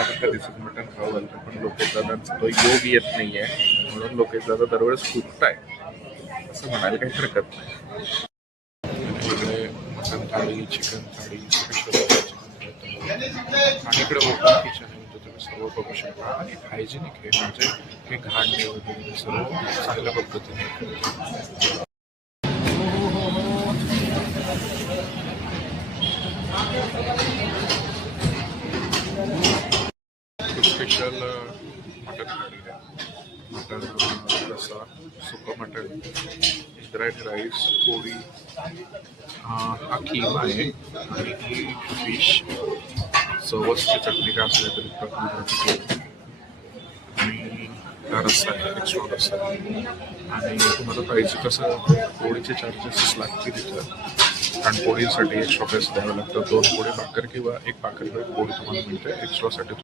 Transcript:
मला कधीच मटण खावं घालतं, पण लोकेश दादांचा तो योग येत नाही आहे, म्हणून लोकेश दादा दरवेळेस कुठताय असं म्हणायला काही हरकत नाही. इकडे मटण थाळी, चिकन थाळी, स्पेशल आणि इकडे ओपन किचन आहे, म्हणजे तुम्ही सर्व बघू शकता आणि हायजेनिक आहे, म्हणजे हे घाण वगैरे सर्व चांगल्या पद्धतीने. स्पेशल मटन थाळी आहे, मटन रस्सा, सुकं मटन, इंद्रायणी राईस, पोळी, हा किमा आहे आणि ही फिश सवसची चटणी काय असल्या तरी प्रकृती आणि हा रस्सा आहे, एक्स्ट्रा रस्सा आहे. आणि तुम्हाला पाहिजे तसं पोळीचे चार्जेस लागतील तिथं, कारण पोळीसाठी एक्स्ट्रा पैसे द्यावे लागतात. 2 पोळी भाकर किंवा 1 भाकर पोळी तुम्हाला मिळते, एक्स्ट्रासाठी